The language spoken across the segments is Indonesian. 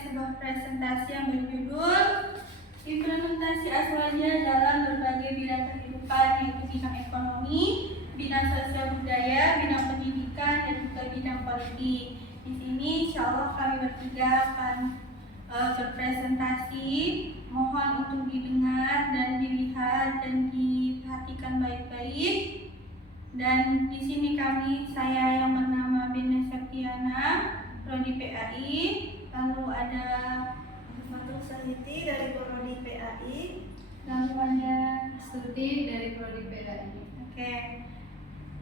sebuah presentasi yang berjudul Implementasi Aswaja dalam berbagai bidang kehidupan, yaitu bidang ekonomi, bidang sosial budaya, bidang pendidikan, dan juga bidang politik. Di sini insya Allah kami bertiga akan berpresentasi. Mohon untuk didengar dan dilihat dan diperhatikan baik-baik. Dan di sini saya yang bernama Bina Septiana, Prodi PAI. Lalu ada Fatul Sahiti dari Prodi PAI. Lalu ada Studi dari Prodi PAI. Oke.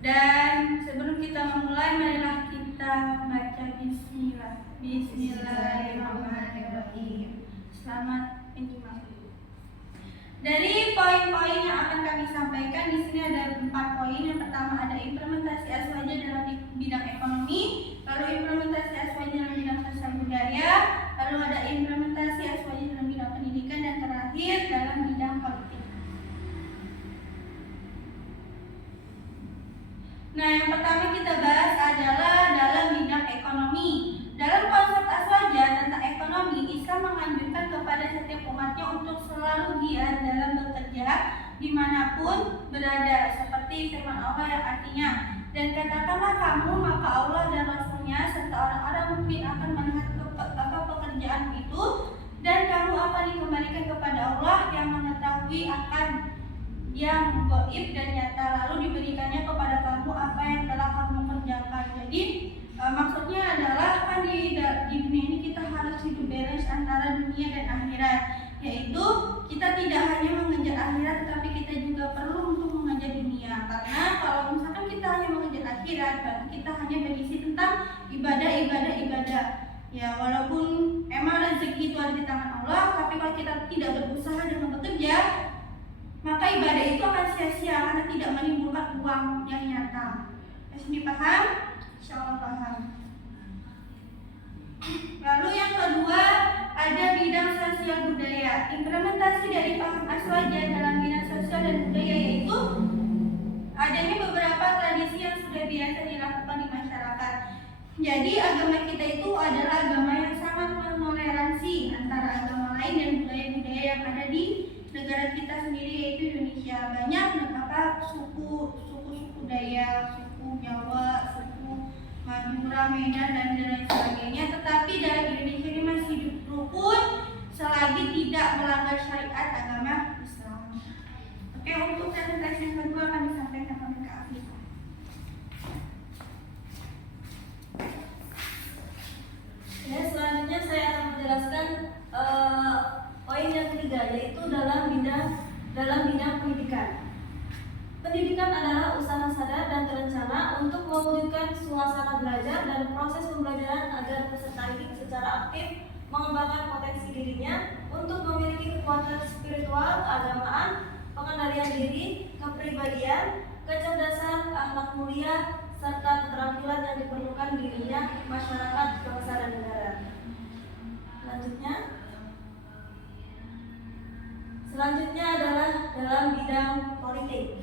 Dan sebelum kita memulai, marilah kita baca Bismillah. Bismillahirrahmanirrahim. Selamat menyimak. Dari poin-poin yang akan kami sampaikan di sini ada 4 poin. Yang pertama ada implementasi aswaja dalam bidang ekonomi, lalu implementasi aswaja dalam bidang sosial budaya, lalu ada implementasi aswaja dalam bidang pendidikan, dan terakhir dalam bidang politik. Nah, yang pertama kita bahas adalah dalam bidang ekonomi. Dalam konsep aswaja tentang ekonomi, Islam menganjurkan kepada setiap umatnya untuk selalu giat dalam bekerja dimanapun berada, seperti firman Allah yang artinya, dan katakanlah kamu, maka Allah dan Rasulnya serta orang-orang mukmin akan melihat pekerjaan itu, dan kamu akan dikembalikan kepada Allah yang mengetahui akan yang gaib dan nyata, lalu diberikannya kepada kamu apa yang telah kamu kerjakan. Jadi maksudnya adalah kan di dunia ini kita harus hidup balance antara dunia dan akhirat, yaitu kita tidak hanya mengejar akhirat tetapi kita juga perlu untuk mengejar dunia. Karena kalau misalkan kita hanya mengejar akhirat, berarti kita hanya berisi tentang ibadah. Ya, walaupun emang rezeki itu ada di tangan Allah, tapi kalau kita tidak berusaha dan bekerja, maka ibadah itu akan sia-sia karena tidak menimbulkan uang yang nyata. Ini paham? Insyaallah paham. Lalu yang kedua ada bidang sosial budaya. Implementasi dari paham aswaja dalam bidang sosial dan budaya yaitu adanya beberapa tradisi yang sudah biasa dilakukan di masyarakat. Jadi agama kita itu adalah agama yang sangat mentoleransi antara agama lain dan budaya-budaya yang ada di negara kita sendiri, yaitu Indonesia. Banyak suku Dayak, suku Jawa, suku Madura, Medan, dan lain sebagainya. Tetapi dalam Indonesia ini masih hidup rukun selagi tidak melanggar syariat agama Islam. Oke, untuk presentasi yang kedua akan disampaikan oleh Kak Afifah. Ya, selanjutnya saya akan menjelaskan poin yang ketiga, yaitu dalam bidang pendidikan. Pendidikan adalah usaha sadar dan terencana untuk mewujudkan suasana belajar dan proses pembelajaran agar peserta didik secara aktif mengembangkan potensi dirinya untuk memiliki kekuatan spiritual, keagamaan, pengendalian diri, kepribadian, kecerdasan, akhlak mulia, serta keterampilan yang diperlukan dirinya, masyarakat, bangsa, dan negara. Selanjutnya adalah dalam bidang politik.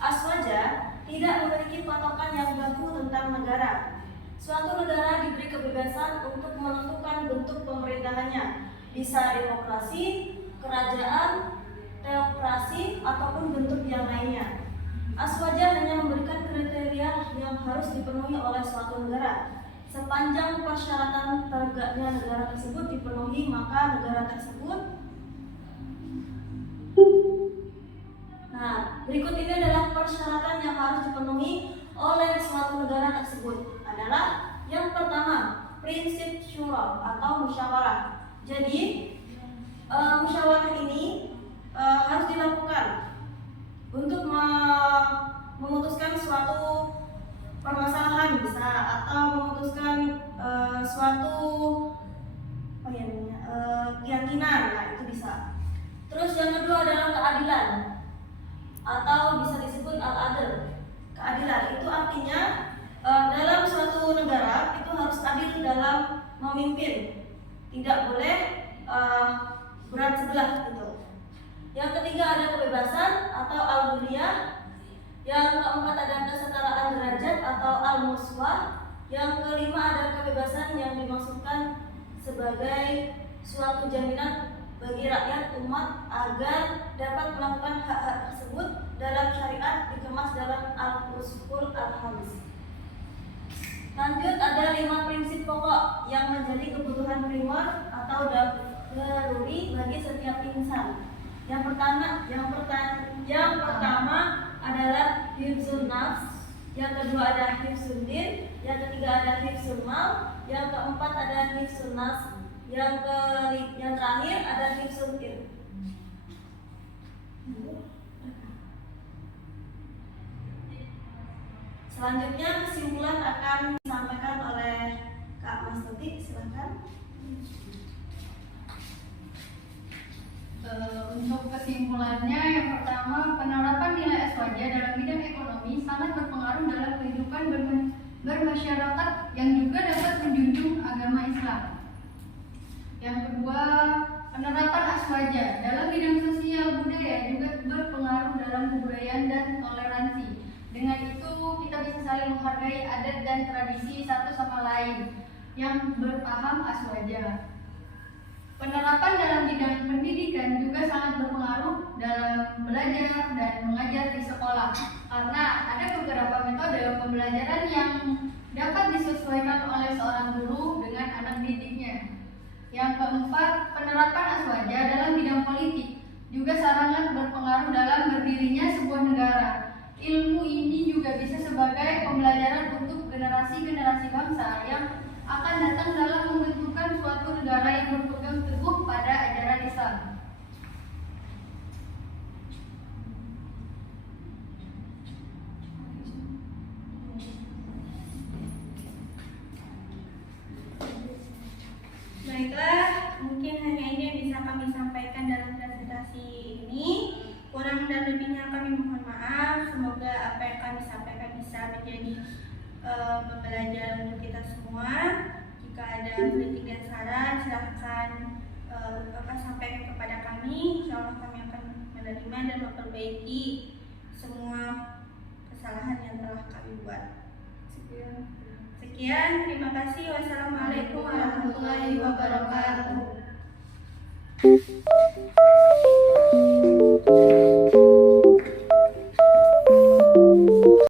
Aswaja tidak memiliki patokan yang baku tentang negara. Suatu negara diberi kebebasan untuk menentukan bentuk pemerintahannya, bisa demokrasi, kerajaan, teokrasi, ataupun bentuk yang lainnya. Aswaja hanya memberikan kriteria yang harus dipenuhi oleh suatu negara. Sepanjang persyaratan tegaknya negara tersebut dipenuhi, maka negara tersebut. Nah, berikut ini adalah persyaratan yang harus dipenuhi oleh suatu negara tersebut. Adalah yang pertama, prinsip syura atau musyawarah. Jadi, musyawarah ini harus dilakukan untuk memutuskan suatu permasalahan, bisa, atau memutuskan suatu keyakinan. Nah, itu bisa. Terus yang kedua adalah keadilan, atau bisa disebut al-adl. Keadilan itu artinya dalam suatu negara itu harus adil dalam memimpin, tidak boleh berat sebelah gitu. Yang ketiga ada kebebasan atau al-hurriyah. Yang keempat ada kesetaraan derajat atau al-muswah. Yang kelima ada kebebasan yang dimaksudkan sebagai suatu jaminan bagi rakyat umat agar dapat melakukan hak-hak tersebut dalam syariat dikemas dalam Al-Usul Al-Hamis. Lanjut, ada 5 prinsip pokok yang menjadi kebutuhan primer atau daruri bagi setiap insan. Yang pertama adalah hifzun nafs, yang kedua ada hifzun din, yang ketiga ada hifzun mal, yang keempat ada hifzun nas, yang terakhir ada hifzun ir. Selanjutnya kesimpulan akan disampaikan oleh Kak Mas Tuti, silakan. Untuk kesimpulannya, yang pertama, penerapan nilai SWJ dalam bidang ekonomi sangat berpengaruh dalam kehidupan bermasyarakat yang juga dapat menjunjung agama Islam. Yang kedua, penerapan SWJ dalam bidang sosial budaya juga berpengaruh dalam kebudayaan dan toleransi. Dengan itu, kita bisa saling menghargai adat dan tradisi satu sama lain yang berpaham SWJ. Penerapan dalam bidang pendidikan juga sangat berpengaruh dalam belajar dan mengajar di sekolah, karena ada beberapa metode pembelajaran yang dapat disesuaikan oleh seorang guru dengan anak didiknya. Yang keempat, penerapan SWJ dalam bidang politik juga sangat berpengaruh dalam berdirinya sebuah negara. Ilmu ini juga bisa sebagai pembelajaran untuk generasi-generasi bangsa yang akan datang dalam membentukkan suatu negara yang berpegang teguh pada ajaran Islam. Baiklah, mungkin hanya ini yang bisa kami sampaikan dalam presentasi ini. Kurang dan lebihnya kami mohon maaf. Semoga apa yang kami sampaikan bisa menjadi pembelajaran untuk kita semua. Jika ada kritik dan saran, silahkan sampaikan kepada kami. Insya Allah kami akan menerima dan memperbaiki semua kesalahan yang telah kami buat. Sekian, terima kasih. Wassalamualaikum warahmatullahi wabarakatuh.